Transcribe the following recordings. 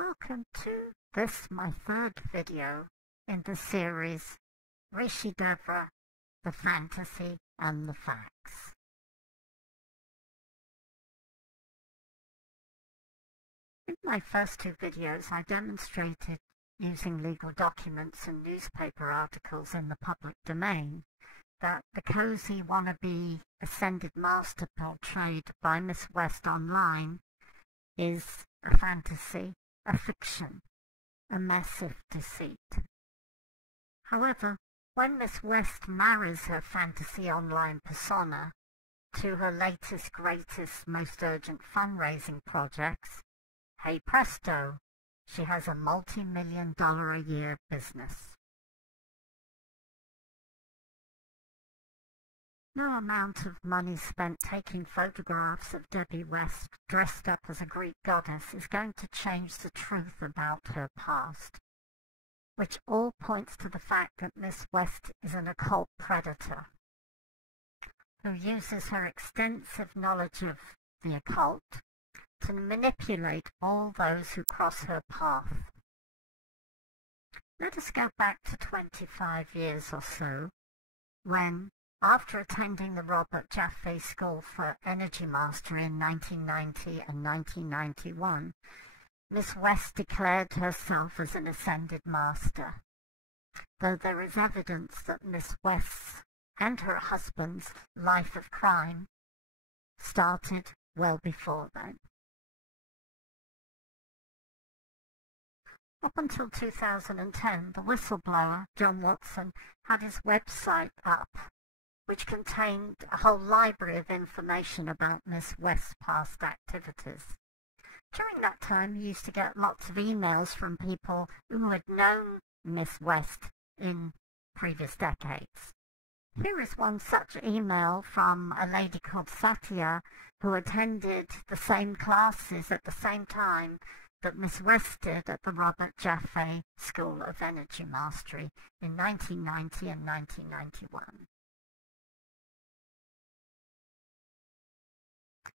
Welcome to this, my third video in the series Rishi Devra, the Fantasy and the Facts. In my first two videos, I demonstrated using legal documents and newspaper articles in the public domain that the cozy wannabe ascended master portrayed by Miss West online is a fantasy, a fiction, a massive deceit. However, when Miss West marries her fantasy online persona to her latest, greatest, most urgent fundraising projects, hey presto, she has a multi-million-dollar-a-year business. No amount of money spent taking photographs of Debbie West dressed up as a Greek goddess is going to change the truth about her past, which all points to the fact that Miss West is an occult predator who uses her extensive knowledge of the occult to manipulate all those who cross her path. Let us go back to 25 years or so, when, after attending the Robert Jaffe School for Energy Mastery in 1990 and 1991, Miss West declared herself as an ascended master, though there is evidence that Miss West's and her husband's life of crime started well before then. Up until 2010, the whistleblower, John Watson, had his website up, which contained a whole library of information about Miss West's past activities. During that time, he used to get lots of emails from people who had known Miss West in previous decades. Here is one such email from a lady called Satya, who attended the same classes at the same time that Miss West did at the Robert Jaffe School of Energy Mastery in 1990 and 1991.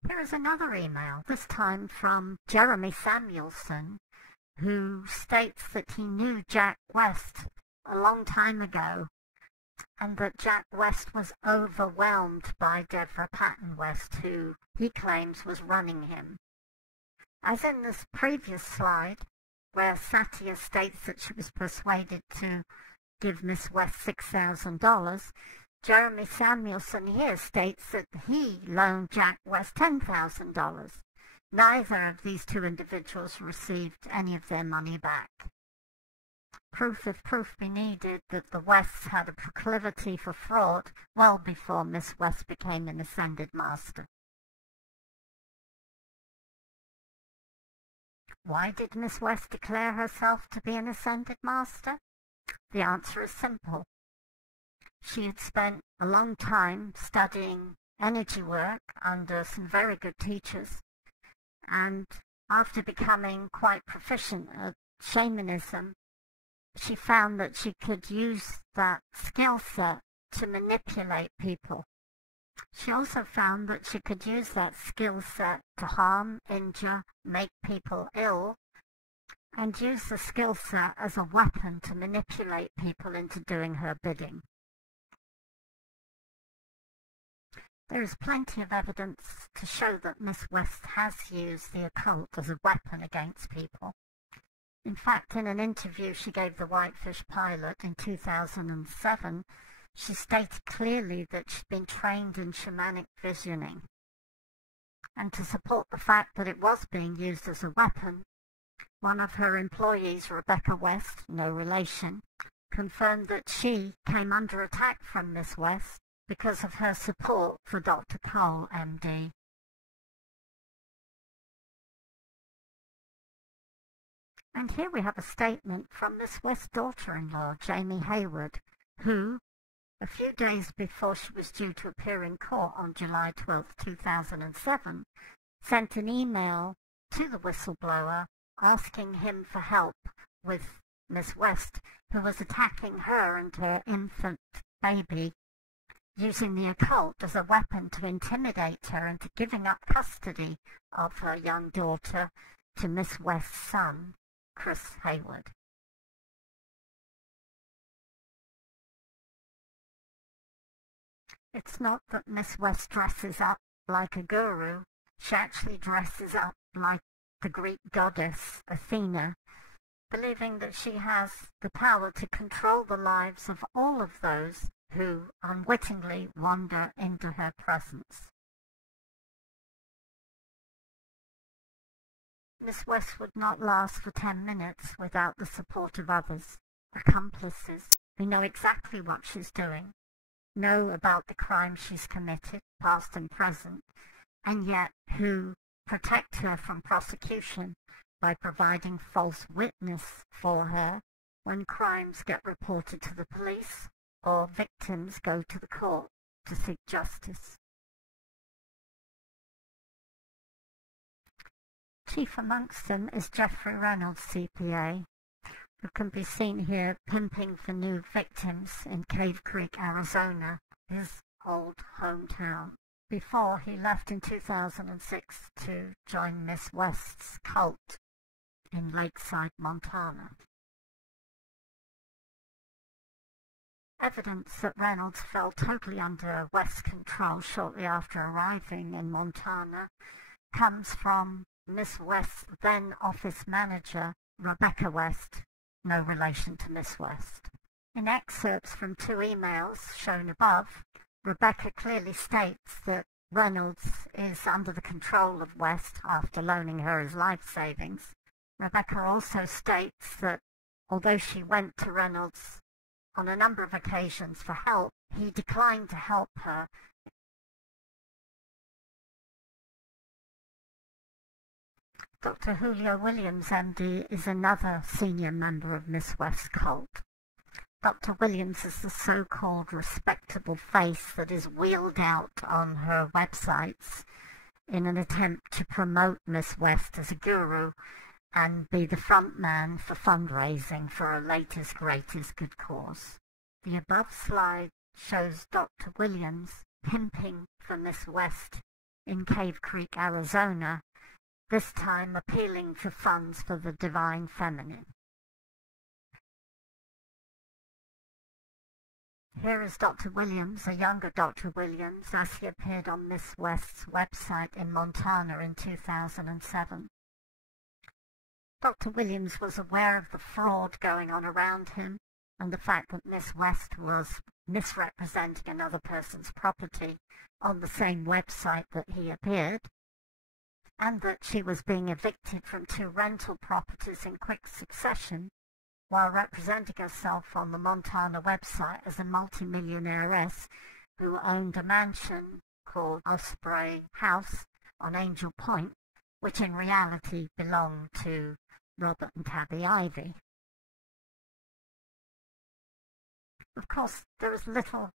Here is another email, this time from Jeremy Samuelson, who states that he knew Jack West a long time ago, and that Jack West was overwhelmed by Devra Patton West, who he claims was running him. As in this previous slide, where Satya states that she was persuaded to give Miss West $6,000, Jeremy Samuelson here states that he loaned Jack West $10,000. Neither of these two individuals received any of their money back. Proof, if proof be needed, that the Wests had a proclivity for fraud well before Miss West became an ascended master. Why did Miss West declare herself to be an ascended master? The answer is simple. She had spent a long time studying energy work under some very good teachers, and after becoming quite proficient at shamanism, she found that she could use that skill set to manipulate people. She also found that she could use that skill set to harm, injure, make people ill, and use the skill set as a weapon to manipulate people into doing her bidding. There is plenty of evidence to show that Miss West has used the occult as a weapon against people. In fact, in an interview she gave the Whitefish Pilot in 2007, she stated clearly that she'd been trained in shamanic visioning. And to support the fact that it was being used as a weapon, one of her employees, Rebecca West, no relation, confirmed that she came under attack from Miss West because of her support for Dr. Cole, MD. And here we have a statement from Miss West's daughter-in-law, Jamie Hayward, who, a few days before she was due to appear in court on July 12, 2007, sent an email to the whistleblower asking him for help with Miss West, who was attacking her and her infant baby, using the occult as a weapon to intimidate her into giving up custody of her young daughter to Miss West's son, Chris Hayward. It's not that Miss West dresses up like a guru. She actually dresses up like the Greek goddess Athena, believing that she has the power to control the lives of all of those who unwittingly wander into her presence. Miss West would not last for 10 minutes without the support of others, accomplices, who know exactly what she's doing, know about the crime she's committed, past and present, and yet who protect her from prosecution by providing false witness for her when crimes get reported to the police or victims go to the court to seek justice. Chief amongst them is Jeffrey Reynolds, CPA, who can be seen here pimping for new victims in Cave Creek, Arizona, his old hometown, before he left in 2006 to join Miss West's cult in Lakeside, Montana. Evidence that Reynolds fell totally under West's control shortly after arriving in Montana comes from Miss West's then office manager, Rebecca West, no relation to Miss West. In excerpts from 2 emails shown above, Rebecca clearly states that Reynolds is under the control of West after loaning her his life savings. Rebecca also states that although she went to Reynolds on a number of occasions for help, he declined to help her. Dr. Julio Williams, MD, is another senior member of Miss West's cult. Dr. Williams is the so-called respectable face that is wheeled out on her websites in an attempt to promote Miss West as a guru and be the front man for fundraising for her latest, greatest good cause. The above slide shows Dr. Williams pimping for Miss West in Cave Creek, Arizona, this time appealing for funds for the divine feminine. Here is Dr. Williams, a younger Dr. Williams, as he appeared on Miss West's website in Montana in 2007. Dr. Williams was aware of the fraud going on around him and the fact that Miss West was misrepresenting another person's property on the same website that he appeared, and that she was being evicted from 2 rental properties in quick succession while representing herself on the Montana website as a multimillionairess who owned a mansion called Osprey House on Angel Point, which in reality belonged to Robert and Tabby Ivy. Of course, there was little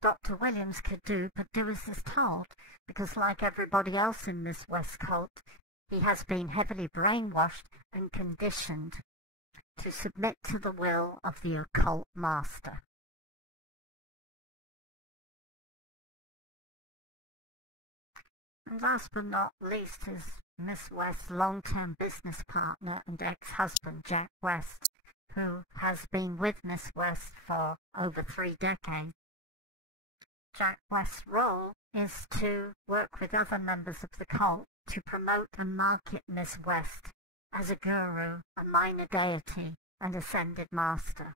Dr. Williams could do but do as he's told, because like everybody else in Miss West cult, he has been heavily brainwashed and conditioned to submit to the will of the occult master. And last but not least is Miss West's long-term business partner and ex-husband, Jack West, who has been with Miss West for over 3 decades. Jack West's role is to work with other members of the cult to promote and market Miss West as a guru, a minor deity, and ascended master.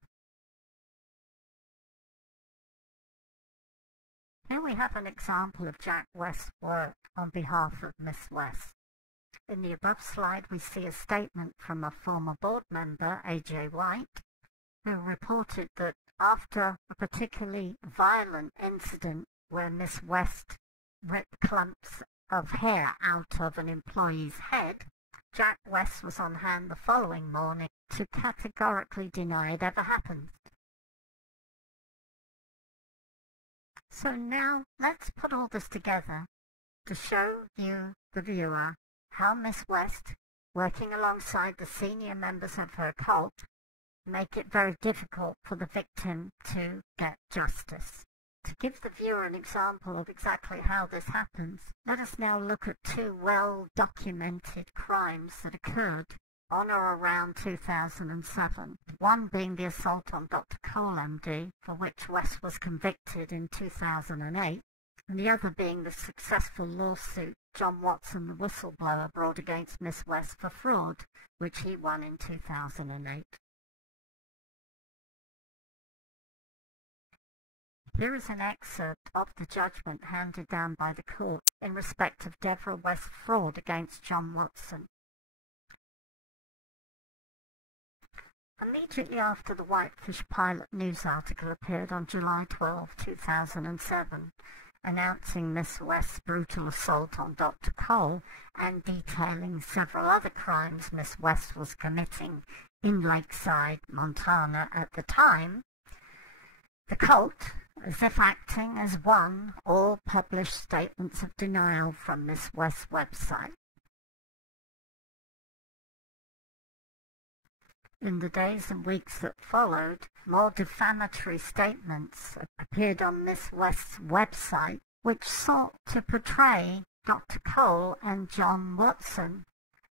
Here we have an example of Jack West's work on behalf of Miss West. In the above slide we see a statement from a former board member, A.J. White, who reported that after a particularly violent incident where Miss West ripped clumps of hair out of an employee's head, Jack West was on hand the following morning to categorically deny it ever happened. So now let's put all this together to show you, the viewer, how Miss West, working alongside the senior members of her cult, make it very difficult for the victim to get justice. To give the viewer an example of exactly how this happens, let us now look at 2 well-documented crimes that occurred on or around 2007, one being the assault on Dr. Cole MD, for which West was convicted in 2008, and the other being the successful lawsuit John Watson, the whistleblower, brought against Miss West for fraud, which he won in 2008. Here is an excerpt of the judgment handed down by the court in respect of Devra West's fraud against John Watson. Immediately after the Whitefish Pilot news article appeared on July 12, 2007, announcing Miss West's brutal assault on Dr. Cole and detailing several other crimes Miss West was committing in Lakeside, Montana at the time, the cult, as if acting as one, all published statements of denial from Miss West's website. In the days and weeks that followed, more defamatory statements appeared on Miss West's website, which sought to portray Dr. Cole and John Watson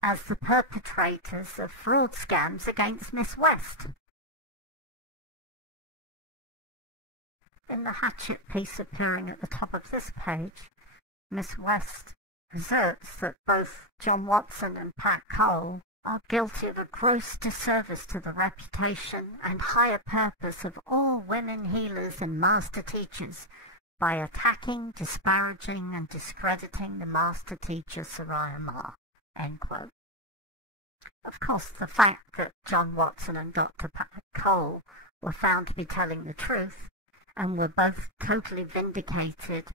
as the perpetrators of fraud scams against Miss West. In the hatchet piece appearing at the top of this page, Miss West asserts that both John Watson and Pat Cole are guilty of a gross disservice to the reputation and higher purpose of all women healers and master teachers by attacking, disparaging, and discrediting the master teacher Soraya Ma. End quote. Of course, the fact that John Watson and Dr. Pat Cole were found to be telling the truth and were both totally vindicated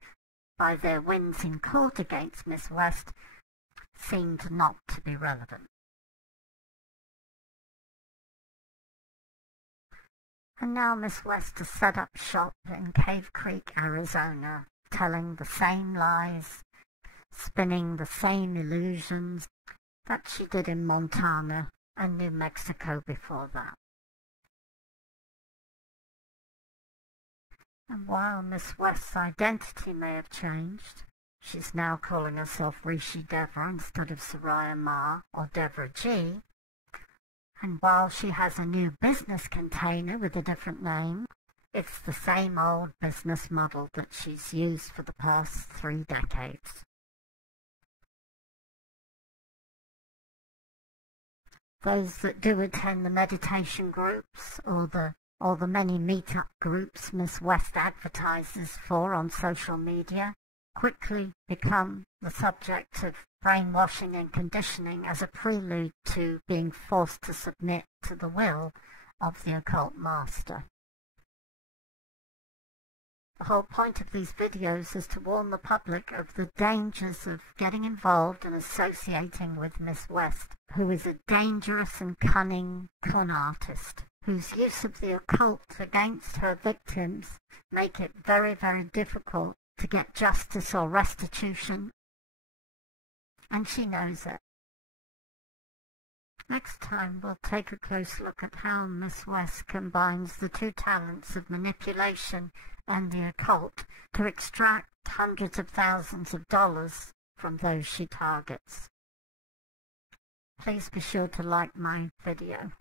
by their wins in court against Miss West seemed not to be relevant. And now Miss West has set up shop in Cave Creek, Arizona, telling the same lies, spinning the same illusions that she did in Montana and New Mexico before that. And while Miss West's identity may have changed, she's now calling herself Rishi Devra instead of Soraya Ma or Devra G. And while she has a new business container with a different name, it's the same old business model that she's used for the past 3 decades. Those that do attend the meditation groups or the many meet-up groups Miss West advertises for on social media quickly become the subject of brainwashing and conditioning as a prelude to being forced to submit to the will of the occult master. The whole point of these videos is to warn the public of the dangers of getting involved and associating with Miss West, who is a dangerous and cunning con artist, whose use of the occult against her victims make it very, very difficult to get justice or restitution, and she knows it. Next time we'll take a close look at how Miss West combines the two talents of manipulation and the occult to extract hundreds of thousands of dollars from those she targets. Please be sure to like my video.